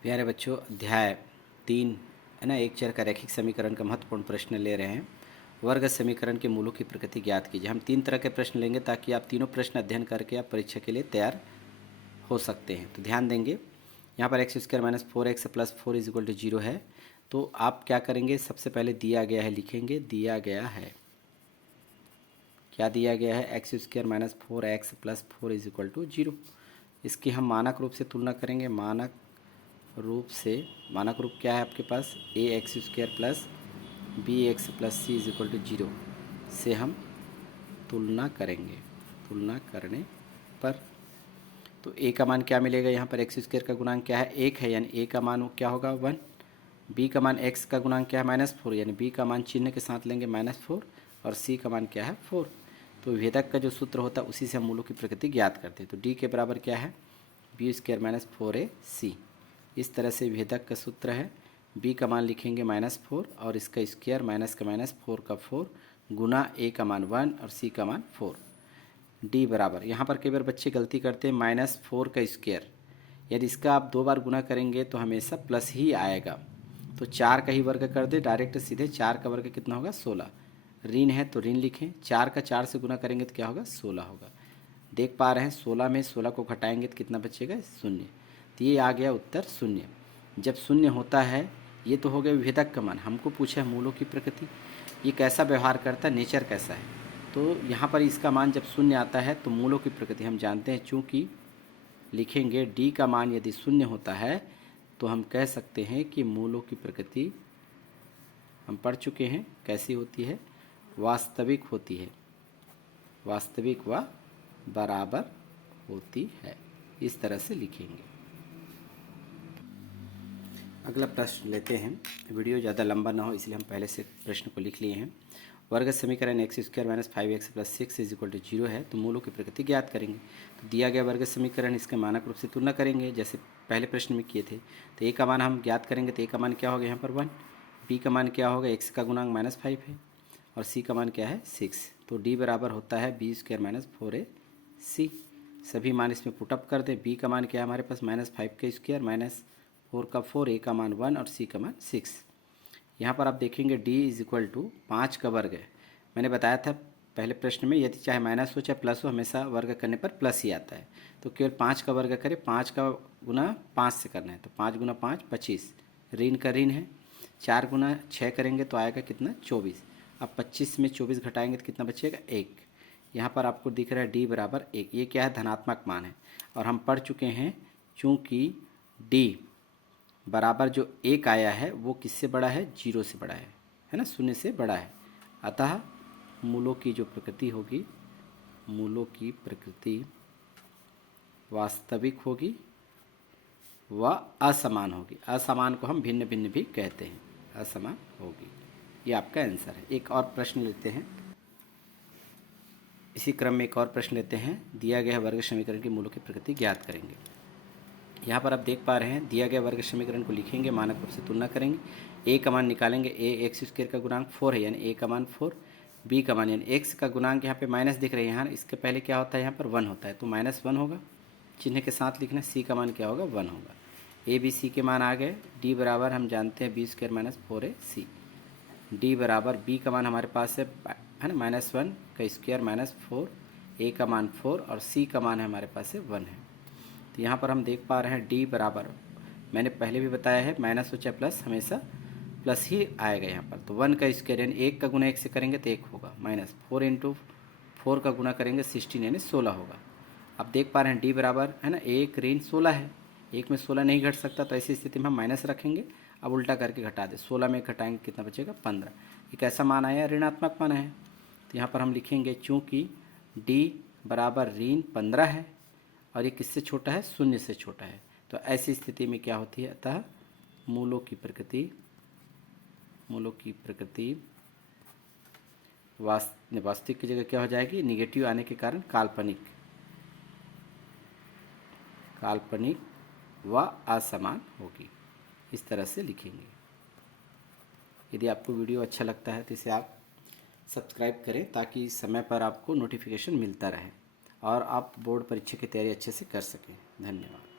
प्यारे बच्चों, अध्याय 3 है ना, एक चर का रैखिक समीकरण का महत्वपूर्ण प्रश्न ले रहे हैं। वर्ग समीकरण के मूलों की प्रकृति ज्ञात कीजिए। हम 3 तरह के प्रश्न लेंगे ताकि आप तीनों प्रश्न अध्ययन करके आप परीक्षा के लिए तैयार हो सकते हैं। तो ध्यान देंगे, यहाँ पर x square minus 4x plus 4 is equal to 0 है। तो आप क्या करेंगे, सबसे पहले दिया गया है लिखेंगे, दिया गया है, क्या दिया गया है, x square minus 4x plus 4 is equal to 0। इसकी हम मानक रूप से तुलना करेंगे। मानक रूप क्या है आपके पास, ए x square plus B x plus C is equal to 0 से हम तुलना करेंगे। तुलना करने पर तो ए का मान क्या मिलेगा, यहाँ पर एक्स स्क्वायर का गुणांक क्या है, 1 है, यानी ए का मान क्या होगा 1। बी का मान एक्स का गुणांक क्या है -4, यानी बी का मान चिन्ह के साथ लेंगे -4, और सी का मान क्या है 4। तो विभेदक का जो सूत्र होता है उसी से हम मूलों की प्रकृति ज्ञात करते हैं। तो डी के बराबर क्या है, बी स्क्वायर माइनस 4ac। इस तरह से विभेदक का सूत्र है, b का मान लिखेंगे -4 और इसका स्क्वायर माइनस का -4 का 4 गुना a का मान 1 और c का मान 4। d बराबर, यहाँ पर कई बार बच्चे गलती करते हैं -4 का स्क्वायर, यदि इसका आप 2 बार गुना करेंगे तो हमेशा प्लस ही आएगा। तो 4 का ही वर्ग कर दे डायरेक्ट, सीधे 4 का वर्ग कितना होगा 16। ऋण है तो ऋण लिखें, 4 का 4 से गुना करेंगे तो क्या होगा 16 होगा। देख पा रहे हैं 16 में 16 को घटाएंगे तो कितना बचेगा 0। तो ये आ गया उत्तर 0। जब 0 होता है, ये तो हो गया विभेदक का मान। हमको पूछा है मूलों की प्रकृति, ये कैसा व्यवहार करता है, नेचर कैसा है। तो यहाँ पर इसका मान जब 0 आता है तो मूलों की प्रकृति हम जानते हैं। चूँकि लिखेंगे d का मान यदि 0 होता है तो हम कह सकते हैं कि मूलों की प्रकृति हम पढ़ चुके हैं कैसी होती है, वास्तविक होती है, वास्तविक व बराबर होती है। इस तरह से लिखेंगे। अगला प्रश्न लेते हैं। वीडियो ज़्यादा लंबा ना हो इसलिए हम पहले से प्रश्न को लिख लिए हैं। वर्ग समीकरण x square minus 5x plus 6 is equal to 0 है, तो मूलों की प्रकृति ज्ञात करेंगे। तो दिया गया वर्ग समीकरण, इसके मानक रूप से तुलना करेंगे जैसे पहले प्रश्न में किए थे। तो ए का मान हम ज्ञात करेंगे, तो ए का मान क्या होगा यहाँ पर 1, बी का मान क्या होगा, एक्स का गुणांक -5 है, और सी का मान क्या है 6। तो डी बराबर होता है बी स्क्वायर माइनस 4ac। सभी मान इसमें पुटअप कर दें। बी का मान क्या है हमारे पास -5 का स्क्वायर -4 का 4, ए का मान 1 और सी का मान 6। यहाँ पर आप देखेंगे d इज इक्वल टू 5 का वर्ग है। मैंने बताया था पहले प्रश्न में, यदि चाहे माइनस हो चाहे प्लस हो, हमेशा वर्ग करने पर प्लस ही आता है। तो केवल 5 का वर्ग करें, 5 का गुना 5 से करना है, तो 5 गुना 5 25, ऋण का ऋण है। 4 गुना 6 करेंगे तो आएगा कितना 24। अब 25 में 24 घटाएंगे तो कितना बचेगा 1। यहाँ पर आपको दिख रहा है d बराबर 1। ये क्या है, धनात्मक मान है। और हम पढ़ चुके हैं चूँकि d बराबर जो 1 आया है वो किससे बड़ा है, 0 से बड़ा है ना, 0 से बड़ा है। अतः मूलों की जो प्रकृति होगी, मूलों की प्रकृति वास्तविक होगी व असमान होगी। असमान को हम भिन्न भिन्न भी कहते हैं, असमान होगी। ये आपका आंसर है। एक और प्रश्न लेते हैं, इसी क्रम में एक और प्रश्न लेते हैं। दिया गया वर्ग समीकरण के मूलों की प्रकृति ज्ञात करेंगे। यहाँ पर आप देख पा रहे हैं दिया गया वर्ग समीकरण को लिखेंगे, मानक रूप से तुलना करेंगे। ए का मान निकालेंगे, ए एक्स स्क्वायर का गुणांक 4 है, यानी ए का मान 4। बी का मान यानी एक्स का गुणांक यहाँ पे माइनस दिख रहे हैं, यहाँ इसके पहले क्या होता है, यहाँ पर 1 होता है, तो -1 होगा, चिन्ह के साथ लिखना। सी का मान क्या होगा 1 होगा। ए बी सी के मान आ गए। डी बराबर हम जानते हैं B square minus 4ac। D बराबर बी का मान हमारे पास है ना -1 का स्क्वायर -4, ए का मान 4 और सी का मान है हमारे पास है 1 है। तो यहाँ पर हम देख पा रहे हैं d बराबर, मैंने पहले भी बताया है माइनस हो चाहे प्लस, हमेशा प्लस ही आएगा यहाँ पर। तो 1 का स्क्वायर यानी 1 का गुना 1 से करेंगे तो 1 होगा, -4 इंटू 4 का गुना करेंगे 16 यानी 16 होगा। अब देख पा रहे हैं d बराबर है ना 1 ऋण 16 है, 1 में 16 नहीं घट सकता, तो ऐसी स्थिति में हम माइनस रखेंगे। अब उल्टा करके घटा दे, 16 में घटाएंगे कितना बचेगा 15। एक ऐसा मान आया, ऋणात्मक मान है। तो यहाँ पर हम लिखेंगे चूँकि d बराबर ऋण 15 है और ये किससे छोटा है, 0 से छोटा है, तो ऐसी स्थिति में क्या होती है, अतः मूलों की प्रकृति वास्तविक की जगह क्या हो जाएगी, निगेटिव आने के कारण काल्पनिक व असमान होगी। इस तरह से लिखेंगे। यदि आपको वीडियो अच्छा लगता है तो इसे आप सब्सक्राइब करें ताकि समय पर आपको नोटिफिकेशन मिलता रहे और आप बोर्ड परीक्षा की तैयारी अच्छे से कर सकें। धन्यवाद।